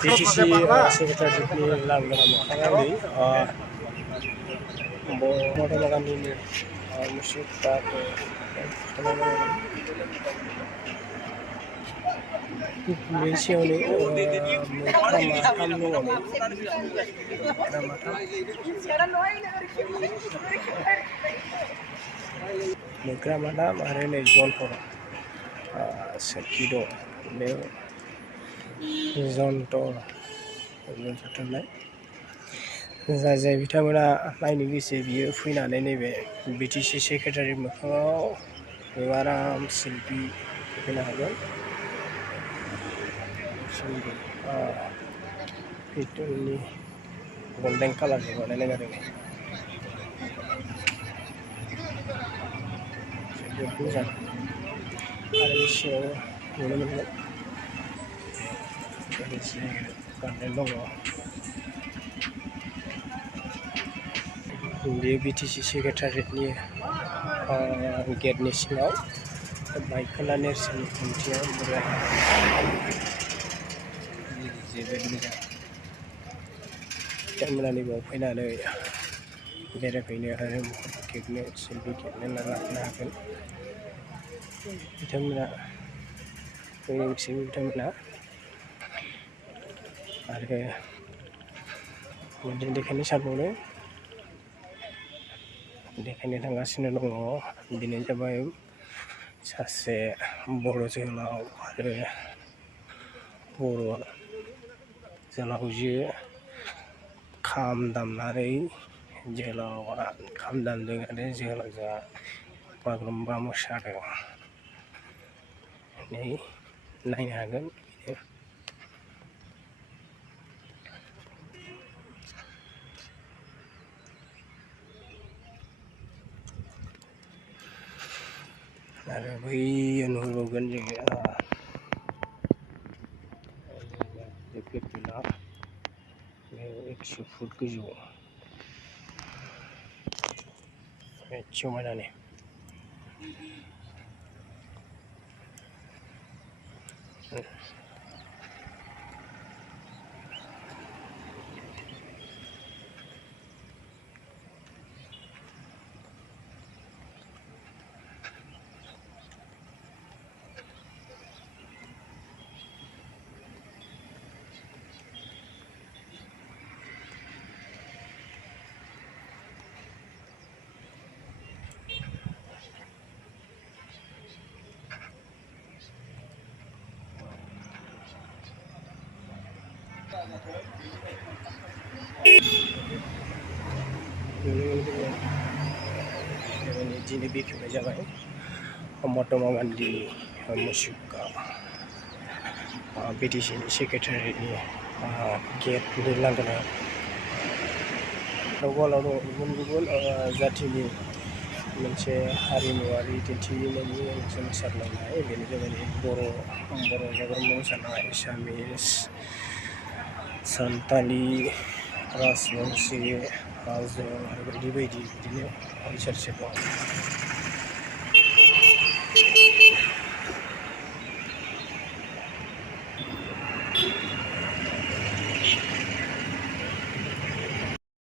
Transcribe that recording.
BTC सेक्रेटारियेटनि लांगोना मोखाङाव नै महात्मा गान्धीनि मुसुखाखौ बे सिङावनो मोख्रा माथाम दङ मोख्रा माथाम आरो नै जन्थर सोरखि दं बे जन्थर जाय बिथांमोना नायनो गोसो बियो फैनानै नैबे BTC सेक्रेटारि मोखाङाव आराम सेलफि फैनो हागोन। पितलनि गल्डेन कालारनि बानायनाय जादों जोबोद मोजां आरो बे सिङाव नुनो मोनगोन गार्डेन दङ बे BTC सेक्रेटारियेटनि गेटनि सिङाव बायखोन्दा नेरसोननि खुन्थिया जोबोद मोजां बिथांमोना नैबेयाव फैनानै बेरायफैनो आरो खेबनो सेलफि खेबनो लानो हागोन। बिथांमोना फैनो गोसो बिथांमोना आरो मोनसे देखायनो सानबावदों देखायनो थांगासिनो दङ बेनो जाबाय सासे बर' जोहोलाव आरो बर' जोहोलावजो खाम दामनानै जोहोलावआ खाम दामदों आरो जोहोलावजोआ बागुरुम्बा मोसादों नायनो हागोन। आरो बैयाव नुहरबावगोन जोङो फिरफिला 100 फुट गोजौ समायनानै दिनै बेखेवनाय जाबाय महात्मा गान्धीनि मुसुखा BTC सेक्रेटारियेटनि गेटनि लांगोनायाव वालाव दङ गुबुन गुबुन जाथिनि मोनसे हारिमुवारि दिन्थिनायनि मोनसे मोसालायनाय बेनो जाबाय बर' बागुरुम्बा मोसानाय एसामिस सान्तालि राजबंसि हाजं आरो बायदि बायदि बिदिनो रिसार्च दं।